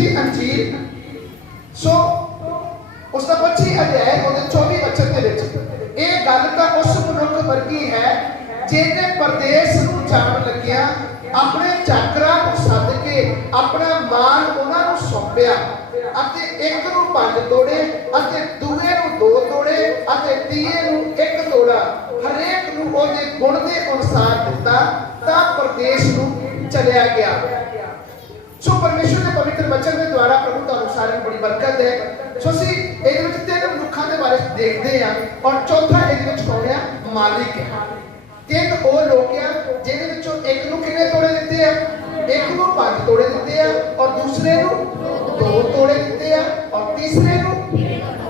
लिखी अंजील सो उसका 25 अध्याय ਉਹਦੇ 24 वचन ਦੇ ਵਿੱਚ ਇਹ ਗੱਲ ਤਾਂ ਉਸ ਮਨੁੱਖ ਵਰਗੀ ਹੈ ਜਿਹਨੇ ਪਰਦੇਸ ਨੂੰ ਜਾਣ ਲੱਗਿਆ ਆਪਣੇ ਚਾਕਰਾਂ ਨੂੰ ਸੱਦ ਕੇ ਆਪਣਾ ਮਾਲ ਉਹਨਾਂ ਨੂੰ ਸੌਂਪਿਆ ਅਤੇ ਇੱਕ ਨੂੰ 5 ਤੋੜੇ ਅਤੇ ਦੂਏ ਨੂੰ 2 ਤੋੜੇ ਅਤੇ ਤੀਏ ਨੂੰ 1 ਤੋੜਾ ਹਰੇਕ ਨੂੰ ਉਹਦੇ ਗੁਣ ਦੇ ਅਨੁਸਾਰ ਦਿੱਤਾ ਤਾਂ ਪਰਦੇਸ ਨੂੰ ਚਲਿਆ ਗਿਆ। सो परमेश्वर के पवित्र वचन के द्वारा प्रभु का अनुसार बड़ी बरकत है। सो ਅਸੀਂ ਇਹਦੇ ਵਿੱਚ ਤਿੰਨ ਮਨੁੱਖਾਂ ਦੇ ਬਾਰੇ ਦੇਖਦੇ ਹਾਂ ਔਰ ਚੌਥਾ ਇਹਦੇ ਵਿੱਚ ਕੌਣ ਹੈ? ਮਾਲਿਕ ਹੈ। ਤਿੰਨ ਉਹ ਲੋਕ ਆ ਜਿਹਦੇ ਵਿੱਚੋਂ ਇੱਕ ਨੂੰ ਕਿੰਨੇ ਤੋੜੇ ਦਿੱਤੇ ਆ? ਇੱਕ ਨੂੰ 5 ਤੋੜੇ ਦਿੱਤੇ ਆ ਔਰ ਦੂਸਰੇ ਨੂੰ 2 ਤੋੜੇ ਦਿੱਤੇ ਆ ਔਰ ਤੀਸਰੇ ਨੂੰ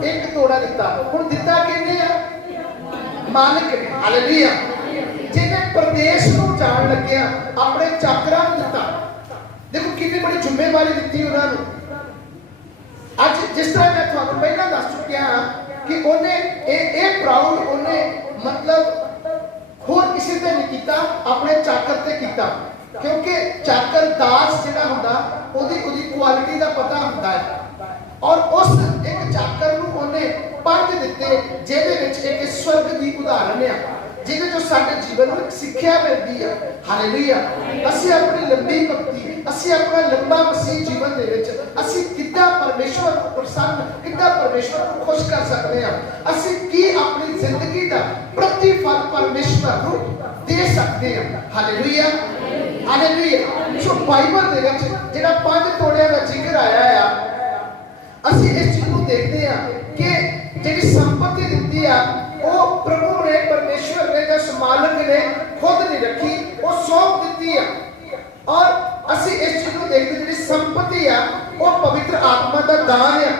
1 ਤੋੜਾ ਦਿੱਤਾ। ਹੁਣ ਦਿੱਤਾ ਕਿਹਨੇ ਆ? ਮਾਲਿਕ ਨੇ। ਹਾਲੇਲੂਇਆ। ਜਿਹਨੇ ਪ੍ਰਦੇਸ਼ ਨੂੰ ਜਾਣ ਲੱਗਿਆ ਆਪਣੇ ਚਾਕਰਾਂ ਨੂੰ ਦਿੱਤਾ। देखो कितनी बड़ी जिम्मेवारी दी उन्होंने। आज जिस तरह मैं तुहानू पहला दस चुकिया कि उन्हें प्राउड उन्हें मतलब होर किसी से नहीं किया, अपने चाकर से किया क्योंकि चाकर दास जिहड़ा हुंदा ओदी क्वालिटी का पता हुंदा है और उस एक चाकर नूं उन्हें 5 दिते जिहदे विच एक स्वर्ग की उदाहरण है जिहदे जो साडे जीवन में सिक्ख्या मिलदी है। हालेलुया। असीं अपनी लंबी भक्ति ਅਸੀਂ ਆਪਣਾ ਲੰਬਾ ਮਸੀਹ ਜੀਵਨ ਦੇ ਵਿੱਚ ਅਸੀਂ ਕਿੱਦਾਂ ਪਰਮੇਸ਼ਵਰ ਨੂੰ ਪ੍ਰਸੰਨ ਕਿੱਦਾਂ ਪਰਮੇਸ਼ਵਰ ਨੂੰ ਖੁਸ਼ ਕਰ ਸਕਦੇ ਹਾਂ, ਅਸੀਂ ਕੀ ਆਪਣੀ ਜ਼ਿੰਦਗੀ ਦਾ ਪ੍ਰਤੀਫਲ ਪਰਮੇਸ਼ਵਰ ਨੂੰ ਦੇ ਸਕਦੇ ਹਾਂ। ਹਾਲੇਲੂਇਆ। ਹਾਲੇਲੂਇਆ। ਸੋ ਬਾਈਬਲ ਦੇ ਵਿੱਚ ਜਿਹੜਾ 5 ਤੋੜਿਆਂ ਦਾ ਜ਼ਿਕਰ ਆਇਆ ਆ ਅਸੀਂ ਇਸ ਚੀਜ਼ ਨੂੰ ਦੇਖਦੇ ਹਾਂ ਕਿ ਜਿਹੜੀ ਸੰਪਤੀ ਦਿੱਤੀ ਆ ਉਹ ਪ੍ਰਭੂ ਨੇ ਪਰਮੇਸ਼ਵਰ ਨੇ ਜਿਸ ਮਾਲਕ ਨੇ ਖੁਦ ਨਹੀਂ ਰੱਖੀ, ਉਹ ਸੌਂਪ ਦਿੱਤੀ ਆ और ਅਸੀਂ ਇਸ ਚੀਜ਼ ਨੂੰ ਦੇਖਦੇ ਜਿਹੜੀ ਸੰਪਤੀ ਆ ਉਹ ਪਵਿੱਤਰ ਆਤਮਾ ਦਾ ਦਾਨ ਆ।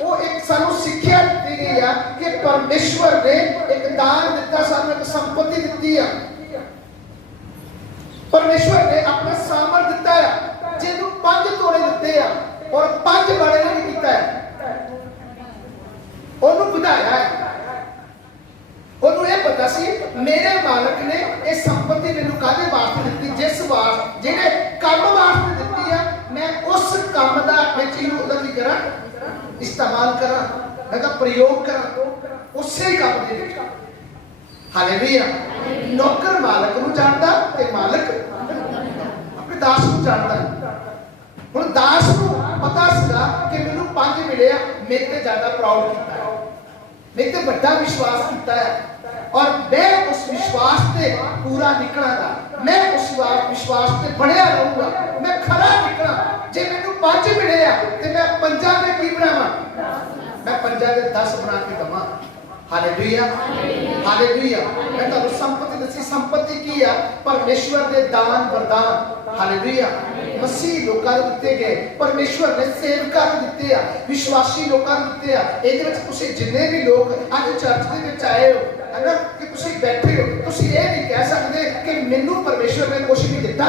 ਉਹ ਇੱਕ ਸਾਨੂੰ ਸਿੱਖਿਆ ਦਿੱਤੀ ਗਈ ਆ ਕਿ ਪਰਮੇਸ਼ਵਰ ਨੇ ਇੱਕ ਦਾਨ ਦਿੱਤਾ, ਸਾਨੂੰ ਇੱਕ ਸੰਪਤੀ ਦਿੱਤੀ ਆ। ਪਰਮੇਸ਼ਵਰ ਨੇ ਆਪਣਾ ਸਾਮਰ ਦਿੱਤਾ ਆ ਜਿਹਨੂੰ 5 ਤੋੜੇ ਦਿੱਤੇ ਆ ਔਰ 5 ਬੜੇ ਨੇ ਕੀ ਕੀਤਾ ਹੈ? ਉਹਨੂੰ ਵਧਾਇਆ ਹੈ। ਉਹਨੂੰ ਇਹ ਪਤਾ ਸੀ ਮੇਰੇ ਮਾਲਕ ਨੇ ਇਹ ਸੰਪਤੀ ਮੈਨੂੰ ਕਾਹਦੇ ਵਾਸਤੇ ਦਿੱਤੀ? ਜਿਸ ਵਾਸਤੇ ਜਿਹੜੇ ਕੰਮ ਵਾਸਤੇ ਦਿੱਤੀ ਆ ਮੈਂ ਉਸ ਕੰਮ ਦਾ ਵਿੱਚ ਇਹਨੂੰ ਉਹਦਾ ਕੀ ਕਰਾਂ? ਇਸਤੇਮਾਲ ਕਰਾਂ, ਇਹਦਾ ਪ੍ਰਯੋਗ ਕਰਾਂ ਉਸੇ ਕੰਮ ਦੇ ਵਿੱਚ। ਹਾਲੇਲੂਇਆ। ਨੌਕਰ ਮਾਲਕ ਨੂੰ ਜਾਣਦਾ ਤੇ ਮਾਲਕ ਆਪਣੇ ਦਾਸ ਨੂੰ ਜਾਣਦਾ। ਹੁਣ ਦਾਸ ਨੂੰ ਪਤਾ ਸੀਗਾ ਕਿ ਮੈਨੂੰ 5 ਮਿਲੇ ਆ, ਮੇਰੇ ਤੇ ਜ਼ਿਆਦਾ ਪ੍ਰਾਊਡ ਕੀਤਾ ਹੈ, ਮੇਰੇ ਤੇ ਵੱਡਾ ਵਿਸ਼ਵਾਸ ਕੀਤਾ ਹੈ और मैं उस विश्वास से पूरा निकलांगा, मैं उस विश्वास से बढ़िया रहूंगा, मैं खरा निकला। जे मैनू 5 मिले आ ते मैं 5 दे की बनावां? मैं 5 दे 10 बना के दवां। हालेलुया। हालेलुया। मैं तुहानू संपत्ति दसी। संपत्ति की है? परमेश्वर दे दान वरदान। हालेलुया। मसीह लोकां नूं दित्ते गए, परमेश्वर ने सेवकां नूं दित्ते आ, विश्वासी लोकां नूं दित्ते आ। इहदे विच तुसीं जिन्ने भी लोग अज चर्च दे विच आए हो है ना कि तुसीं बैठे हो, तुसीं ये नहीं कह सकते कि मैनू परमेश्वर ने कुछ नहीं दिता,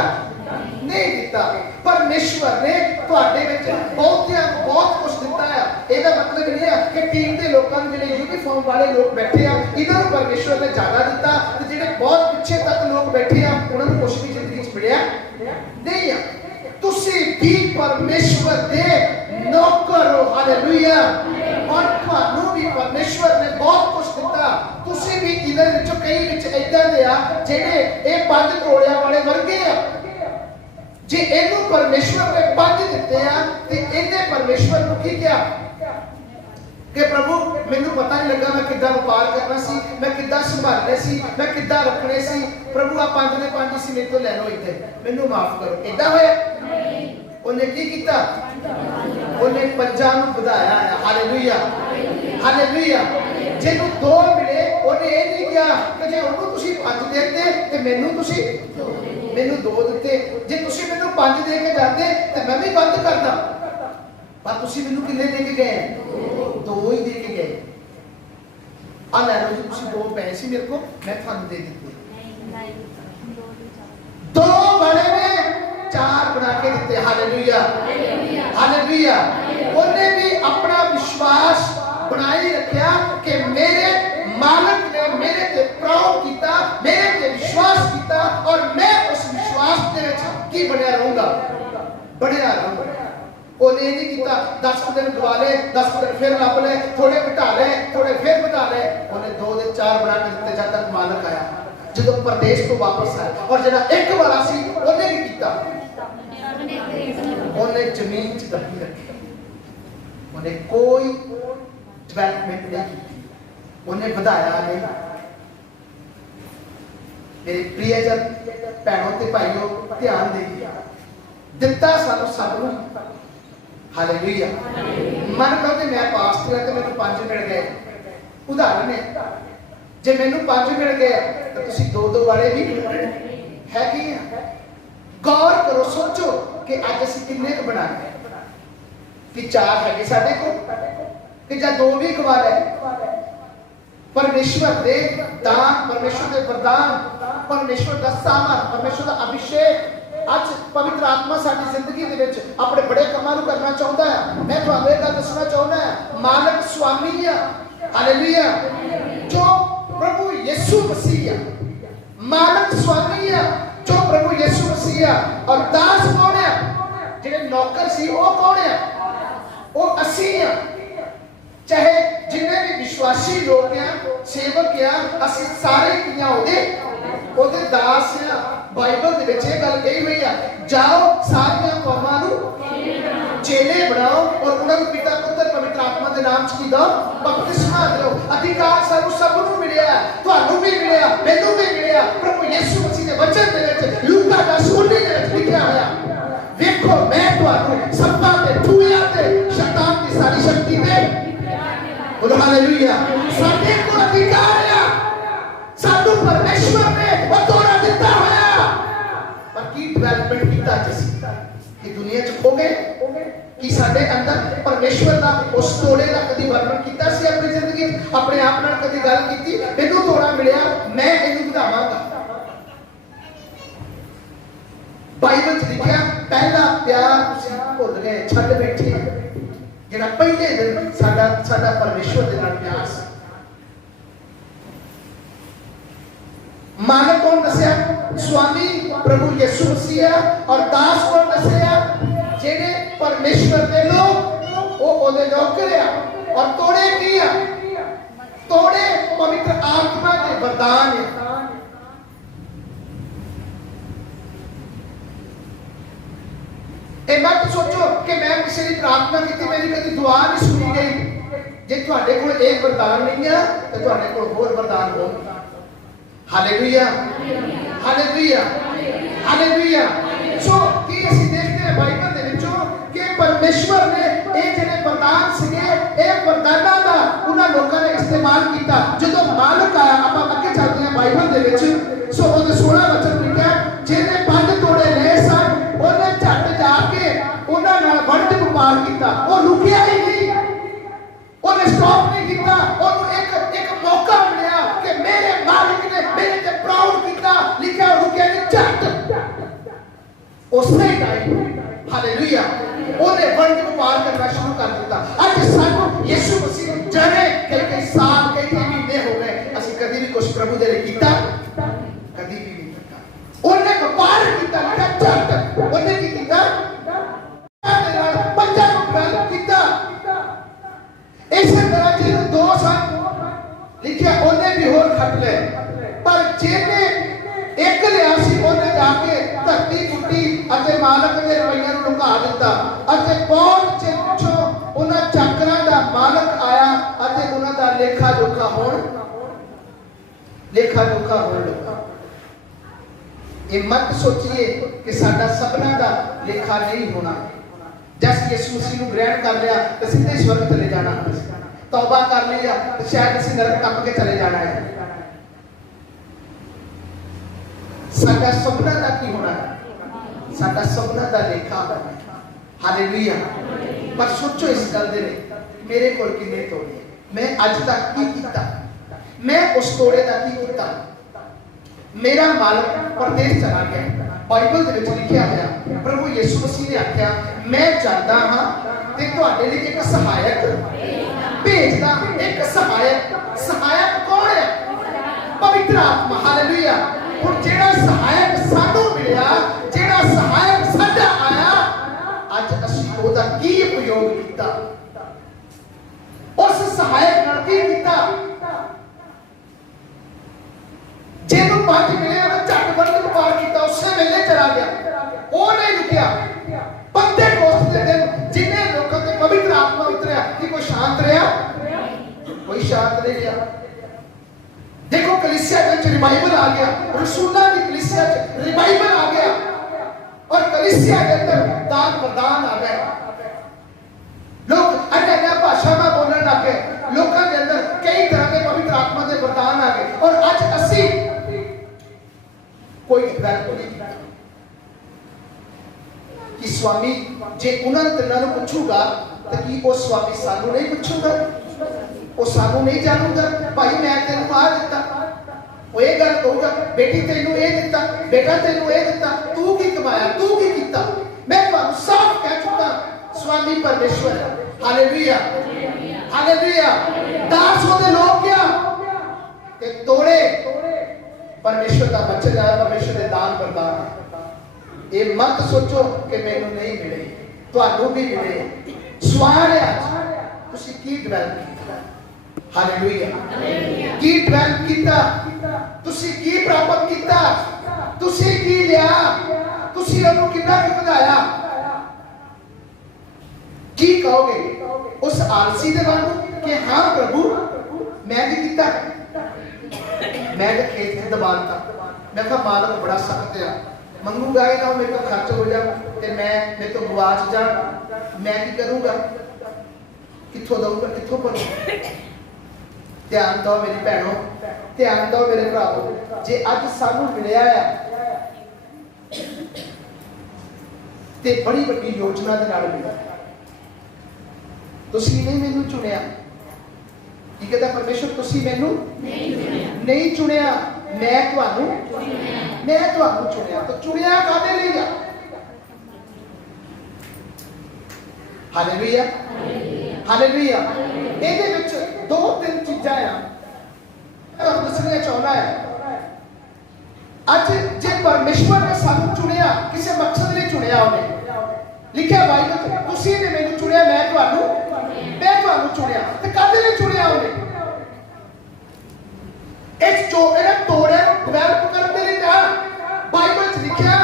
नहीं दिता। परमेश्वर ने तुहाडे विच बहुत कुछ दिता है। ਇਹਦਾ मतलब नहीं है कि टीम के लोगों ने ਜਿਹੜੇ यूनीफॉर्म वाले लोग बैठे आ इन्हां नूं परमेश्वर ने ज़्यादा दिता ते ਜਿਹੜੇ बहुत पिछे तक लोग बैठे आ उन्हां नूं कुछ भी जिंदगी च मिलिया नहीं है। तुसीं भी परमेश्वर दे नौकर हो। हालेलुया। और ਤੁਹਾਨੂੰ भी परमेश्वर ने बहुत कुछ दिता। तुसीं भी इन्हां विचों कई विच इदां दे आ ਜਿਹੜੇ ਇਹ 5 ਤੋੜਿਆਂ ਵਾਲੇ ਵਰਗੇ ਆ। जे इनू परमेश्वर ने 5 दिते आ ते इन्ने परमेश्वर को की किया कि प्रभु मैनू पता नहीं लगा मैं किद्दां व्यापार करना सी, मैं किद्दां संभालने सी, मैं किद्दां रखने सी। प्रभु आ 5 ने 5 सी मेरे तो ले लो, इत्थे मैनू माफ करो। इदां होया नहीं। उन्हें की कीता? उन्हें 5 नूं वधाया है। हालेलुया। हालेलुया। जिन्नू 2 मिले उन्हें ये नहीं कहा कि जे उन्होंने तुसीं 5 देते ते मैनू तुसीं मैनू 2 दिते, जे तुसीं मैनू 5 दे के जाते ते मैं भी बंद करदा, पर तुसीं मैनू किन्ने दे के गए? 2 ही दे के गए। आ ले लो जी, तुसीं 2 पैसे सी मेरे को, मैं थानू दे दिते। 2 बड़े ने 4 बना के दिते। हालेलुया। हालेलुया। उन्हें भी अपना विश्वास बनाई रखा कि मेरे मालिक ने मेरे ते प्राउड किया, मेरे ते विश्वास किया और मैं उस विश्वास के विच की बनया रहूंगा, बनया रहूंगा। ਉਹਨੇ ਇਹ ਨਹੀਂ ਕੀਤਾ 10 ਦਿਨ ਗਵਾ ਲਏ, 10 ਦਿਨ ਫਿਰ ਲੱਭ ਲਏ, ਥੋੜੇ ਘਟਾ ਲਏ, ਥੋੜੇ ਫਿਰ ਵਧਾ ਲਏ। ਉਹਨੇ 2 ਦਿਨ 4 ਬਣਾ ਕੇ ਦਿੱਤੇ ਜਦ ਤੱਕ ਮਾਲਕ ਆਇਆ, ਜਦੋਂ ਪਰਦੇਸ ਤੋਂ ਵਾਪਸ ਆਇਆ। ਔਰ ਜਿਹੜਾ ਇੱਕ ਵਾਲਾ ਸੀ ਉਹਨੇ ਕੀ ਕੀਤਾ? ਉਹਨੇ ਜ਼ਮੀਨ 'ਚ ਦੱਬੀ ਰੱਖੀ, ਉਹਨੇ ਕੋਈ ਡਿਵੈਲਪਮੈਂਟ ਨਹੀਂ ਕੀਤੀ, ਉਹਨੇ ਵਧਾਇਆ ਨਹੀਂ। ਮੇਰੇ ਪ੍ਰਿਯਜਨ ਭੈਣੋ ਤੇ ਭਾਈਓ ਧਿਆਨ ਦੇਈਏ, ਦਿੱਤਾ ਸਾਨੂੰ ਸਭ ਨੂੰ। ਹਾਲੇਲੂਇਆ। ਮਨ ਲਓ ਕਿ ਮੈਂ ਪਾਸਟਰ ਹਾਂ ਤੇ ਮੈਨੂੰ 5 ਮਿਲ ਗਏ, ਉਦਾਹਰਨ ਹੈ, ਜੇ ਮੈਨੂੰ 5 ਮਿਲ ਗਏ ਤਾਂ ਤੁਸੀਂ 2-2 ਵਾਲੇ ਵੀ ਹੈਗੇ ਆ। ਗੌਰ ਕਰੋ, ਸੋਚੋ ਕਿ ਅੱਜ ਅਸੀਂ ਕਿੰਨੇ ਕੁ ਬਣਾਏ, ਕਿ 4 ਹੈਗੇ ਸਾਡੇ ਕੋਲ, ਕਿ ਜਾਂ 2 ਵੀ ਗਵਾ ਲਏ। परमेश्वर दे दान, परमेश्वर दे वरदान, परमेश्वर का सामर्थ, परमेश्वर का अभिषेक। आज पवित्र आत्मा साडी जिंदगी दे विच अपने बड़े कामां नूं करना चाहुंदा है। मैं तुहानूं इह गल दसना चाहुंदा है, मालक स्वामी है, हालेलुया, जो प्रभु यीशु मसीह है। मालक स्वामी है जो प्रभु यीशु मसीह है। और दास कौन है? जिहड़े नौकर सी वो कौन है? वो असीं है। चाहे जिन्हें भी विश्वासी लोग हैं, सेवक हैं, ਅਸੀਂ ਸਾਰੇ ਕਿਆਂ ਉਹਦੇ ਦਾਸ ਆ। ਬਾਈਬਲ ਦੇ ਵਿੱਚ ਇਹ ਗੱਲ ਕਹੀ ਹੋਈ ਆ, ਜਾਓ ਸਾਰੀਆਂ ਕੌਮਾਂ ਨੂੰ ਚੇਲੇ ਬਣਾਓ ਔਰ ਉਹਨਾਂ ਨੂੰ ਪਿਤਾ ਪੁੱਤਰ ਪਵਿੱਤਰ ਆਤਮਾ ਦੇ ਨਾਮ 'ਚ ਕੀ ਦਿਓ? ਬਪਤਿਸਮਾ ਦਿਓ। ਅਧਿਕਾਰ ਸਾਨੂੰ ਸਭ ਨੂੰ ਮਿਲਿਆ, ਤੁਹਾਨੂੰ ਵੀ ਮਿਲਿਆ, ਮੈਨੂੰ ਵੀ ਮਿਲਿਆ। ਪ੍ਰਭੂ ਯਿਸੂ ਮਸੀਹ ਦੇ ਵਚਨ ਦੇ ਵਿੱਚ ਲੂਕਾ 10:19 ਦੇ ਵਿੱਚ ਲਿਖਿਆ ਹੋਇਆ, ਵੇਖੋ ਮੈਂ ਤੁਹਾਨੂੰ ਸੱਪਾਂ ਤੇ ਠੂਇਆਂ ਤੇ ਸ਼ੈਤਾਨ ਦੀ ਸਾਰੀ ਸ਼ਕਤੀ ਦੇ हालेलुया। साडे को अधिकार है, साडू परमेश्वर ने अधोरा दिता होया। पर की डेवलपमेंट कीता जिस ये दुनिया च हो गए कि साडे अंदर परमेश्वर दा उस तोड़े दा कदी वर्णन कीता सी अपनी जिंदगी अपने आप नाल कदी गल कीती? मैनू तोड़ा मिलिया, मैं इहनू ਵਧਾਵਾਂਗਾ। बाइबल च लिखिया पहला प्यार तुसीं भुल गए, छड्ड बैठे। ਜਿਹੜਾ ਪਹਿਲੇ ਦਿਨ ਸਾਡਾ ਪਰਮੇਸ਼ਵਰ ਦੇ ਨਾਲ ਪਿਆਰ ਸੀ। ਮਾਲਕ ਕੌਣ ਦੱਸਿਆ? स्वामी प्रभु यीशु मसीह है। और दास कौन दसिया? जेडे परमेश्वर दे लोग वो ओदे नौकर है। और तोड़े की है? तोड़े पवित्र आत्मा के वरदान है। मत सोचो कि मैं किसी की प्रार्थना की, मेरी कभी दुआ नहीं सुनी गई। जे तुहाडे कोल एक वरदान नहीं है तो तुहाडे कोल होर वरदान होणगे। Hallelujah, hallelujah, hallelujah. सो की ਅਸੀਂ देखते हैं बाइबल ਦੇ ਵਿੱਚੋਂ कि परमेश्वर ने ਇਹ ਜਿਹੜੇ वरदान ਸੀਗੇ ਇਹ वरदानां ਦਾ ਉਹਨਾਂ ਲੋਕਾਂ ਨੇ ਇਸਤੇਮਾਲ ਕੀਤਾ। ਜਦੋਂ ਮਾਲਕ ਆਇਆ, ਆਪਾਂ ਅੱਗੇ ਚੱਲਦੇ ਹਾਂ ਬਾਈਬਲ ਦੇ ਵਿੱਚ। ਸੋ ਉਹਦੇ 16 ਵਚਨ ਲਿਖਿਆ, ਜਿਹਨੇ 5 ਤੋੜੇ ਲਏ ਸਨ ਉਹਨੇ ਝੱਟ ਜਾ ਕੇ ਉਹਨਾਂ ਨਾਲ ਵੰਡ ਵਪਾਰ ਕੀਤਾ। ਉਹ ਰੁਕਿਆ ਹੀ ਨਹੀਂ, ਉਹਨੇ ਸਟਾਪ ਨਹੀਂ ਕੀਤਾ। ਉਹਨੂੰ ਇੱਕ ਮੌਕਾ ਮਿਲਿਆ ਕਿ ਮੇਰੇ ਮਾਲਿਕ ਨੇ ਮੇਰੇ ਤੇ ਪ੍ਰਾਊਡ ਕੀਤਾ। ਲਿਖਿਆ ਰੁਕਿਆ ਨਹੀਂ, ਝੱਟ ਉਸੇ ਟਾਈਮ ਹਾਲੇਲੂਇਆ ਉਹਨੇ ਵੰਡ ਵਪਾਰ ਕਰਨਾ ਸ਼ੁਰੂ ਕਰ ਦਿੱਤਾ। ਅੱਜ ਸਾਨੂੰ ਯਿਸੂ ਮਸੀਹ ਨੂੰ ਜਾਣੇ ਕਈ ਸਾਲ ਕਈ ਮਹੀਨੇ ਹੋ ਗਏ, ਅਸੀਂ ਕਦੀ ਵੀ ਕੁਝ ਪ੍ਰਭੂ ਦੇ ਲਈ ਕੀਤਾ? ਕਦੀ ਵੀ ਨਹੀਂ ਕੀਤਾ। ਉਹਨੇ ਵਪਾਰ ਕੀਤਾ, ਝੱਟ ਉਹਨੇ ਕੀ ਕੀਤਾ? ਦੇ ਨਾਲ ਪੰਜਾਂ ਨੂੰ ਗੱਲ ਕੀਤਾ। ਇਸੇ ਤਰ੍ਹਾਂ ਜਿਹਨੂੰ 2 ਸਨ ਲਿਖਿਆ ਉਹਨੇ ਵੀ ਹੋਰ ਖੱਟ ਲਏ, ਪਰ ਜਿਹਨੇ ਇੱਕ ਲਿਆ ਸੀ ਉਹਨੇ ਜਾ ਕੇ ਧਰਤੀ ਪੁੱਟੀ ਅਤੇ ਮਾਲਕ ਦੇ ਰੁਪਈਆਂ ਨੂੰ ਲੁਕਾ ਦਿੱਤਾ। ਅਤੇ ਬਹੁਤ ਚਿਰ ਪਿੱਛੋਂ ਉਹਨਾਂ ਚੱਕਰਾਂ ਦਾ ਮਾਲਕ ਆਇਆ ਅਤੇ ਉਹਨਾਂ ਦਾ ਲੇਖਾ ਜੋਖਾ ਹੋਣ ਲੱਗਾ। ਇਹ ਮਤ ਸੋਚੀਏ ਕਿ ਸਾਡਾ ਸਭਨਾਂ ਦਾ ਲੇਖਾ ਨਹੀਂ ਹੋਣਾ। जैसे यीशु मसीह को ग्रहण कर लिया तो सीधे स्वर्ग चले जाना, तौबा कर लिया तो शायद किसी नरक टप के चले जाना है। साडा सपना दा की होना है? साडा सपना दा लेखा होना है। हालेलुया। पर सोचो इस गल दे मेरे कोल किन्ने तोड़े, मैं अज तक की कीता, मैं उस तोड़े दा की कीता? मेरा मालक परदेस चला गया। बाइबल ਦੇ ਵਿੱਚ ਲਿਖਿਆ ਹੋਇਆ ਪ੍ਰਭੂ ਯਿਸੂ ਮਸੀਹ ਨੇ ਆਖਿਆ ਮੈਂ ਜਾਂਦਾ ਹਾਂ ਤੇ ਤੁਹਾਡੇ ਲਈ ਇੱਕ ਸਹਾਇਕ ਭੇਜਦਾ। ਇੱਕ ਸਹਾਇਕ ਕੌਣ ਹੈ? ਪਵਿੱਤਰ ਆਤਮਾ। ਹਾਲੇਲੂਇਆ। ਹੁਣ ਜਿਹੜਾ ਸਹਾਇਕ ਸਾਨੂੰ ਮਿਲਿਆ, ਜਿਹੜਾ ਸਹਾਇਕ ਸਾਡਾ ਆਇਆ, ਅੱਜ ਅਸੀਂ ਉਹਦਾ ਕੀ ਕੀਤਾ। ਜਿਹਨੂੰ 5 ਮਿਲੇ ਉਹਨੇ ਝੱਟ ਵੱਢ ਕੇ ਵਪਾਰ ਕੀਤਾ, ਉਸੇ ਵੇਲੇ ਚਲਾ ਗਿਆ, ਉਹ ਨਹੀਂ ਰੁਕਿਆ। ਪੰਤੇਕੋਸਤ ਦੇ ਦਿਨ ਜਿੰਨੇ ਲੋਕਾਂ ਤੇ ਪਵਿੱਤਰ ਆਤਮਾ ਉਤਰਿਆ, ਕਿ ਕੋਈ ਸ਼ਾਂਤ ਰਿਹਾ? ਕੋਈ ਸ਼ਾਂਤ ਨਹੀਂ ਰਿਹਾ। देखो कलीसिया में रिवाइवल आ गया, रसूलों की कलीसिया में रिवाइवल आ गया, और कलीसिया के अंदर दान प्रदान आ गए। लोग अन्य अन्य भाषा में बोलने लग गए, लोगों के अंदर कई तरह के पवित्र आत्मा के वरदान आ गए। और आज असी कोई गलत नहीं किया कि स्वामी जे उन्होंने तिन्हां नूं पुछूगा तो कि वो स्वामी सानू नहीं पुछूगा, वो सानू नहीं जानूगा, भाई मैं तेन आ दिता, वो ये गल कहूगा, बेटी तेनू ये दिता, बेटा तेनू ये दिता, तू की कमाया, तू की कीता। मैं तुहानू साफ कह चुका, स्वामी परमेश्वर है। Hallelujah, hallelujah. दास होते लोग क्या ते तोड़े परमेश्वर का बचन आया, परमेश्वर के दान प्रदान। ये मत सोचो कि मैनू नहीं मिले, तुहानू भी मिले। सवाल है तुसी की डेवलप किया। हालेलुया, की डेवलप किया, तुसी की प्राप्त किया, तुसी की लिया, तुसी उन्होंने कितना ਵਧਾਇਆ। की कहोगे उस आलसी दे वांगू कि हाँ प्रभु मैं भी किया, मैं तो खेत में दबाता, मैं कहा मालक बड़ा सख्त है, मंगूगा ही ना मेरे को खर्च हो जा ते मैं मेरे तो गवाच जा, मैं की करूंगा, किथों दूंगा, किथों भरूंगा। ध्यान दो मेरी भैनों, ध्यान दो मेरे भरावो, जे अज सानू मिलिया है ते बड़ी बड़ी योजना दे नाल मिलिया। तुसी नहीं मैनू चुनिया, की कहता परमेश्वर तुसी मैनू नहीं चुनिया, मैं तुहानू चुनिया। तो चुनिया काहदे लई आ? Hallelujah, hallelujah. ਇਹਦੇ ਵਿੱਚ 2-3 ਚੀਜ਼ਾਂ ਆ ਤੁਹਾਨੂੰ ਦੱਸਣਾ ਚਾਹੁੰਦਾ ਹੈ। ਅੱਜ ਜੇ ਪਰਮੇਸ਼ਵਰ ਨੇ ਸਾਨੂੰ ਚੁਣਿਆ, ਕਿਸੇ ਮਕਸਦ ਲਈ ਚੁਣਿਆ, ਉਹਨੇ ਲਿਖਿਆ ਬਾਈਬਲ ਵਿੱਚ, ਤੁਸੀਂ ਨੇ ਮੈਨੂੰ ਚੁਣਿਆ, ਮੈਂ ਤੁਹਾਨੂੰ ਚੁਣਿਆ। ਤੇ ਕਾਹਦੇ ਲਈ ਚੁਣਿਆ ਉਹਨੇ? ਇਸ ਜੋ ਇਹਨਾਂ ਤੋੜਿਆਂ ਨੂੰ ਡਿਵੈਲਪ ਕਰਨ ਦੇ ਲਈ ਤਾਂ ਬਾਈਬਲ ਵਿੱਚ ਲਿਖਿਆ,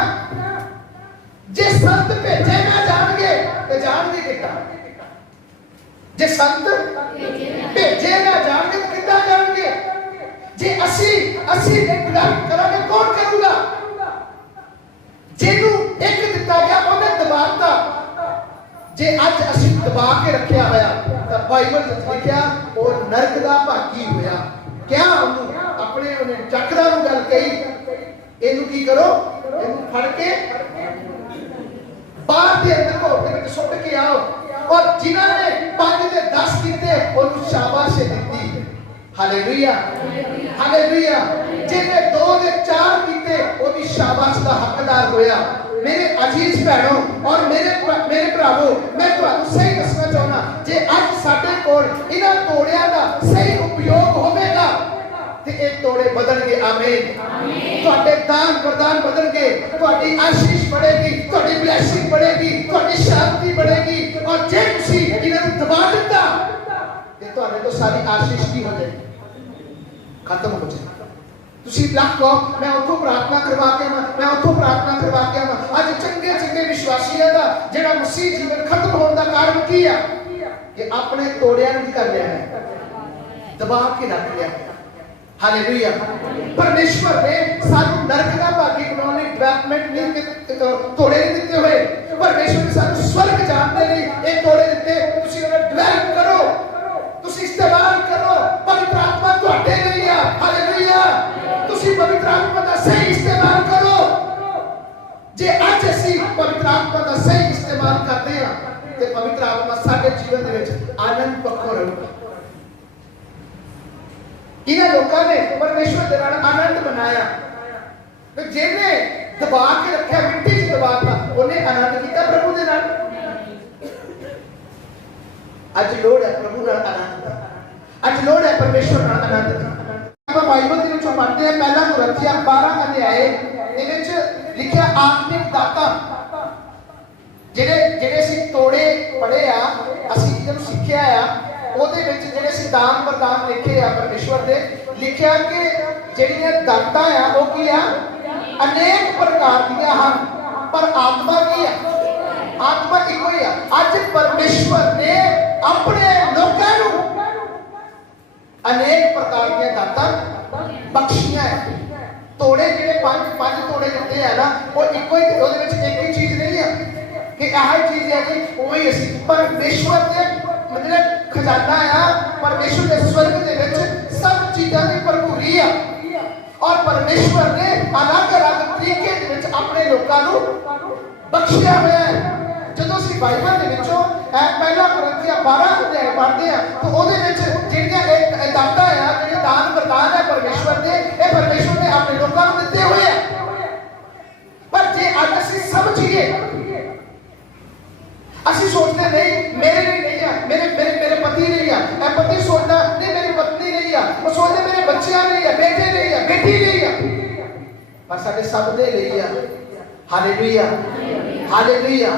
ਜੇ ਸੰਤ ਭੇਜੇ ਨਾ ਜਾਣਗੇ ਤੇ ਜਾਣਗੇ ਕਿੱਦਾਂ? जे संत भेजे ना जाएंगे तो कितना जाएंगे? जे असी डेवलप करांगे कौन करूगा? जेनू एक दिता गया उन्हें दबाता। जे अज असी दबा के रखा होया तो बाइबल में लिखा वो नरक दा भागी होया। क्या उन्होंने अपने उन्हें चक्रा नूं गल कही, इनू की करो, इनू फड़ के बाहर के अंदर घोटे में सुट के आओ। और जिन्होंने 5 ते 10 किते उन्हें शाबाश दी। Hallelujah, hallelujah. जिन्हें 2 ते 4 किते वो भी शाबाश का हकदार होया। मेरे अजीज भैनों और मेरे भरावो, मैं तुहानू सही दसना चाहना, जे अज साडे कोल इन्हां तोड़ियां दा सही उपयोग होवेगा ते ये तोड़े बदलणगे। आमीन। तुहाडे दान प्रदान बदलणगे, तुहाडी आशीष बढ़ेगी, तुहाडी ब्लेसिंग बढ़ेगी, तुहाडी शांति बढ़ेगी। और जे तुसी इन्हां नूं दबा दित्ता ते तुहाडे तो सारी आशीष की हो जाएगी, खत्म हो जाएगी। तुसी लख कहो मैं उथों प्रार्थना करवा के आवां, मैं उथों प्रार्थना करवा के आवां। अज चंगे चंगे विश्वासियां दा जेड़ा मसीह जीवन खत्म होने दा कारण की है कि अपने तोड़ियां नूं कर लिया है, दबा के रख लिया है। हालेलुया। परमेश्वर ने सानू नरक का भागी बनाने डेवलपमेंट नहीं तोड़े नहीं दिते हुए, परमेश्वर ने सानू स्वर्ग जाने लिए एक तोड़े दिते। तुसी उन्हें डेवलप करो, तुसी इस्तेमाल करो। पवित्र आत्मा तुहाडे लिए है। हालेलुया। तुसी पवित्र आत्मा का सही इस्तेमाल करो। जे आज असी पवित्र आत्मा का सही इस्तेमाल करते हैं तो पवित्र आत्मा साडे जीवन दे विच आनंद पक्को रहूगा। इन्हें लोगों ने परमेश्वर के नाल आनंद बनाया, तो जिन्हें दबा के रखा, मिट्टी च दबाता, उन्हें आनंद किया प्रभु के नाल। अज लोड़ है प्रभु नाल आनंद दा, अज लोड़ है परमेश्वर नाल आनंद दा। आप बाइबल दे विचों पढ़ते हैं, पहला कुरिन्थियां 12 अध्याय दे विच लिखिया आत्मिक दाता जेड़े जेड़े सी तोड़े पढ़े आ, असी जिन्हों सीखिया आ, ਉਹਦੇ ਵਿੱਚ ਜਿਹੜੇ ਅਸੀਂ ਦਾਨ ਪ੍ਰਦਾਨ ਲਿਖੇ ਆ ਪਰਮੇਸ਼ਵਰ ਦੇ, ਲਿਖਿਆ ਕਿ ਜਿਹੜੀਆਂ ਦਾਤਾਂ ਆ ਉਹ ਕੀ ਆ, ਅਨੇਕ ਪ੍ਰਕਾਰ ਦੀਆਂ ਹਨ, ਪਰ ਆਤਮਾ ਕੀ ਆ, ਆਤਮਾ ਇੱਕੋ ਹੀ ਆ। ਅੱਜ ਪਰਮੇਸ਼ਵਰ ਨੇ ਆਪਣੇ ਲੋਕਾਂ ਨੂੰ ਅਨੇਕ ਪ੍ਰਕਾਰ ਦੀਆਂ ਦਾਤਾਂ ਬਖਸ਼ੀਆਂ ਹੈ। ਤੋੜੇ ਜਿਹੜੇ ਪੰਜ ਤੋੜੇ ਦਿੱਤੇ ਆ ਨਾ, ਉਹ ਇੱਕੋ ਹੀ, ਉਹਦੇ ਵਿੱਚ ਇੱਕ ਹੀ ਚੀਜ਼ ਨਹੀਂ ਆ ਕਿ ਇਹ ਚੀਜ਼ ਹੈ ਕਿ ਉਹੀ ਅਸੀਂ, ਪਰਮੇਸ਼ਵਰ ਦੇ ਮਤਲਬ ਖਜ਼ਾਨਾ ਆ, ਪਰਮੇਸ਼ਵਰ ਦੇ ਸਵਰਗ ਦੇ ਵਿੱਚ ਸਭ ਚੀਜ਼ਾਂ ਦੀ ਭਰਪੂਰੀ ਆ। ਔਰ ਪਰਮੇਸ਼ਵਰ ਨੇ ਅਲੱਗ-ਅਲੱਗ ਤਰੀਕੇ ਦੇ ਵਿੱਚ ਆਪਣੇ ਲੋਕਾਂ ਨੂੰ ਬਖਸ਼ਿਆ ਹੋਇਆ ਹੈ। ਜਦੋਂ ਅਸੀਂ ਬਾਈਬਲ ਦੇ ਵਿੱਚੋਂ ਪਹਿਲਾ ਕੁਰਿੰਥੀਆਂ 12 ਅਧਿਆਇ ਪੜ੍ਹਦੇ ਆ ਤਾਂ ਉਹਦੇ ਵਿੱਚ ਜਿਹੜੀਆਂ ਇਹ ਦਾਤਾਂ ਆ, ਜਿਹੜੇ ਦਾਨ ਪ੍ਰਦਾਨ ਹੈ ਪਰਮੇਸ਼ਵਰ ਦੇ, ਇਹ ਪਰਮੇਸ਼ਵਰ ਨੇ ਆਪਣੇ ਲੋਕਾਂ ਨੂੰ ਦਿੱਤੇ ਹੋਏ ਆ। ਪਰ ਜੇ ਅੱਜ ਅਸੀਂ ਸਮਝੀਏ, ਅਸੀਂ ਸੋਚਦੇ ਨਹੀਂ ਮੇਰੇ ਲਈ ਨਹੀਂ ਆ, ਮੇਰੇ ਪਤੀ ਲਈ ਆ, ਇਹ ਪਤੀ ਸੋਚਦਾ ਨਹੀਂ ਮੇਰੀ ਪਤਨੀ ਲਈ ਆ, ਉਹ ਸੋਚਦੇ ਮੇਰੇ ਬੱਚਿਆਂ ਲਈ ਆ, ਬੇਟੇ ਲਈ ਆ, ਬੇਟੀ ਲਈ ਆ, ਪਰ ਸਾਡੇ ਸਭ ਦੇ ਲਈ ਆ। Hallelujah, hallelujah.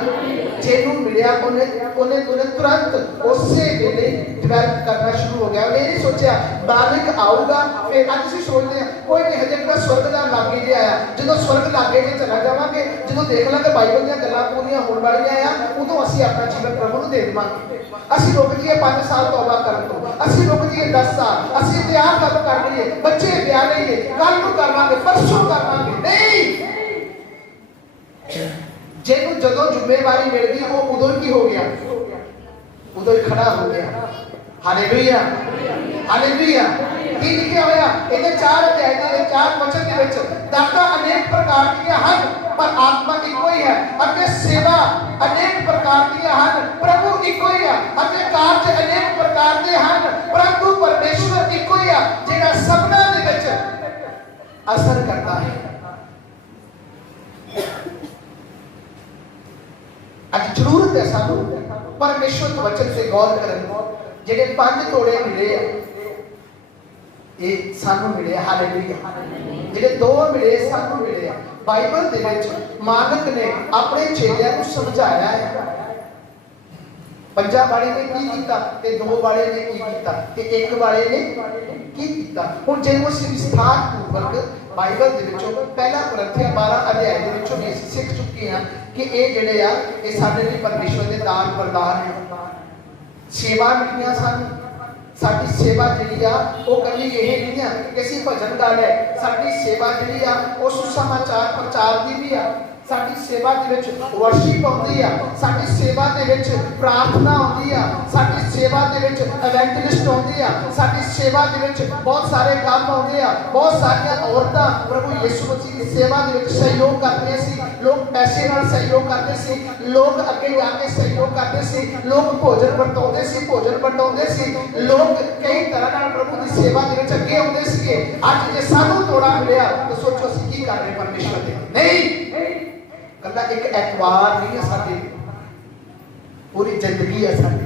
ਜਿਹਨੂੰ ਮਿਲਿਆ ਉਹਨੇ ਤੁਰੰਤ ਉਸੇ ਵੇਲੇ ਡਿਵੈਲਪ ਕਰਨਾ ਸ਼ੁਰੂ ਹੋ ਗਿਆ। ਉਹਨੇ ਨਹੀਂ ਸੋਚਿਆ ਮਾਲਿਕ ਆਊਗਾ ਫਿਰ। ਅੱਜ ਅਸੀਂ ਸੋਚਦੇ ਹਾਂ ਕੋਈ ਨਹੀਂ, ਹਜੇ ਤੱਕ ਸਵਰਗ ਦਾ ਲਾਗੇ ਜੇ ਆਇਆ, ਜਦੋਂ ਸਵਰਗ ਲਾਗੇ ਜੇ ਚਲਾ ਜਾਵਾਂਗੇ, ਜਦੋਂ ਦੇਖ ਲਾਂਗੇ ਬਾਈਬਲ ਦੀਆਂ ਗੱਲਾਂ ਪੂਰੀਆਂ ਹੋਣ ਵਾਲੀਆਂ ਆ, ਉਦੋਂ ਅਸੀਂ ਆਪਣਾ ਜੀਵਨ ਪ੍ਰਭੂ ਨੂੰ ਦੇ ਦੇਵਾਂਗੇ। ਅਸੀਂ ਰੁਕ ਜਾਈਏ 5 ਸਾਲ ਤੌਬਾ ਕਰਨ ਤੋਂ, ਅਸੀਂ ਰੁਕ ਜਾਈਏ 10 ਸਾਲ, ਅਸੀਂ ਤਿਆਰ ਕਦੋਂ ਕਰ ਲਈਏ, ਬੱਚੇ ਵਿਆਹ ਲਈਏ, ਕੱਲ ਨੂੰ ਕਰ ਲਾਂਗੇ, ਪਰਸੋਂ ਕਰ ਲਾਂਗੇ, ਨਹੀਂ। ਜਿਹਨੂੰ ਜਦੋਂ ਜ਼ਿੰਮੇਵਾਰੀ ਮਿਲ ਗਈ ਉਹ ਉਦੋਂ ਹੀ ਹੋ ਗਿਆ, ਉਦੋਂ ਹੀ ਖੜਾ ਹੋ ਗਿਆ। Hallelujah, hallelujah. ਕੀ ਲਿਖਿਆ ਹੋਇਆ ਇਹਦੇ 4 ਅਧਿਆਇ ਦੇ 4 ਵਚਨ ਦੇ ਵਿੱਚ, ਦਾਤਾਂ ਅਨੇਕ ਪ੍ਰਕਾਰ ਦੀਆਂ ਹਨ ਪਰ ਆਤਮਾ ਇੱਕੋ ਹੀ ਹੈ, ਅਤੇ ਸੇਵਾ ਅਨੇਕ ਪ੍ਰਕਾਰ ਦੀਆਂ ਹਨ, ਪ੍ਰਭੂ ਇੱਕੋ ਹੀ ਆ, ਅਤੇ ਕਾਰਜ ਅਨੇਕ ਪ੍ਰਕਾਰ ਦੇ ਹਨ, ਪਰੰਤੂ ਪਰਮੇਸ਼ਵਰ ਇੱਕੋ ਹੀ ਆ ਜਿਹੜਾ ਸਭਨਾਂ ਦੇ ਵਿੱਚ ਅਸਰ ਕਰਦਾ ਹੈ। ਅੱਜ ਜ਼ਰੂਰਤ ਹੈ ਸਾਨੂੰ ਪਰਮੇਸ਼ਵਰ ਦੇ ਵਚਨ ਤੇ ਗੌਰ ਕਰਨ। ਜਿਹੜੇ 5 ਤੋੜੇ ਮਿਲੇ ਆ ਇਹ ਸਾਨੂੰ ਮਿਲੇ, ਹਾਲੇਲੂਇਆ। ਜਿਹੜੇ 2 ਮਿਲੇ ਸਾਨੂੰ ਮਿਲੇ ਆ। ਬਾਈਬਲ ਦੇ ਵਿੱਚ ਮਾਲਕ ਨੇ ਆਪਣੇ ਚੇਲਿਆਂ ਨੂੰ ਸਮਝਾਇਆ ਹੈ। 5 ਵਾਲੇ ਨੇ ਕੀ ਕੀਤਾ ਤੇ 2 ਵਾਲੇ ਨੇ ਕੀ ਕੀਤਾ ਤੇ 1 ਵਾਲੇ ਨੇ ਕੀ ਕੀਤਾ। ਹੁਣ ਜੇ ਅਸੀਂ ਵਿਸਥਾਰ ਪੂਰਵਕ ਬਾਈਬਲ ਦੇ ਵਿੱਚੋਂ ਪਹਿਲਾ ਕੁਰਿੰਥੀਆਂ 12 ਅਧਿਆਇ ਦੇ ਵਿੱਚੋਂ ਵੀ ਅਸੀਂ ਸਿੱਖ ਚੁੱਕੇ ਹਾਂ ਕਿ ਇਹ ਜਿਹੜੇ ਆ ਇਹ ਸਾਡੇ ਲਈ ਪਰਮੇਸ਼ਵਰ ਦੇ ਦਾਨ ਪ੍ਰਦਾਨ ਹੈ। ਸੇਵਾ ਮਿਲੀਆਂ ਸਾਨੂੰ। ਸਾਡੀ ਸੇਵਾ ਜਿਹੜੀ ਆ ਉਹ ਕੱਲੀ ਇਹ ਨਹੀਂ ਆ ਕਿ ਅਸੀਂ ਭਜਨ ਗਾ ਲੈ, ਸਾਡੀ ਸੇਵਾ ਜਿਹੜੀ ਆ ਉਹ ਸੁਸਮਾਚਾਰ ਪ੍ਰਚਾਰ ਦੀ ਵੀ ਆ। ਸਾਡੀ ਸੇਵਾ ਦੇ ਵਿੱਚ ਵਰਸ਼ਿਪ ਆਉਂਦੀ ਆ, ਸਾਡੀ ਸੇਵਾ ਦੇ ਵਿੱਚ ਪ੍ਰਾਰਥਨਾ ਆਉਂਦੀ ਆ, ਸਾਡੀ ਸੇਵਾ ਦੇ ਵਿੱਚ ਇਵੈਂਜਲਿਸਟ ਆਉਂਦੀ ਆ, ਸਾਡੀ ਸੇਵਾ ਦੇ ਵਿੱਚ ਬਹੁਤ ਸਾਰੇ ਕੰਮ ਆਉਂਦੇ ਆ। ਬਹੁਤ ਸਾਰੀਆਂ ਔਰਤਾਂ ਪ੍ਰਭੂ ਯਿਸੂ ਮਸੀਹ ਦੀ ਸੇਵਾ ਦੇ ਵਿੱਚ ਸਹਿਯੋਗ ਕਰਦੀਆਂ ਸੀ। ਲੋਕ ਪੈਸੇ ਨਾਲ ਸਹਿਯੋਗ ਕਰਦੇ ਸੀ, ਲੋਕ ਅੱਗੇ ਜਾ ਕੇ ਸਹਿਯੋਗ ਕਰਦੇ ਸੀ, ਲੋਕ ਭੋਜਨ ਵਰਤਾਉਂਦੇ ਸੀ, ਭੋਜਨ ਵੰਡਾਉਂਦੇ ਸੀ, ਲੋਕ ਕਈ ਤਰ੍ਹਾਂ ਨਾਲ ਪ੍ਰਭੂ ਦੀ ਸੇਵਾ ਦੇ ਵਿੱਚ ਅੱਗੇ ਆਉਂਦੇ ਸੀਗੇ। ਅੱਜ ਜੇ ਸਾਨੂੰ ਤੋੜਾ ਮਿਲਿਆ ਤਾਂ ਸੋਚੋ ਅਸੀਂ ਕੀ ਕਰ ਰਹੇ ਪਰਮੇਸ਼ਵਰ ਦੇ। ਨਹੀਂ, ਕੱਲਾ ਇੱਕ ਐਤਵਾਰ ਨਹੀਂ ਹੈ ਸਾਡੀ, ਪੂਰੀ ਜ਼ਿੰਦਗੀ ਹੈ ਸਾਡੀ।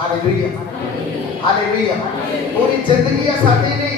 Hallelujah, hallelujah. ਪੂਰੀ ਜ਼ਿੰਦਗੀ ਹੈ ਸਾਡੀ। ਨਹੀਂ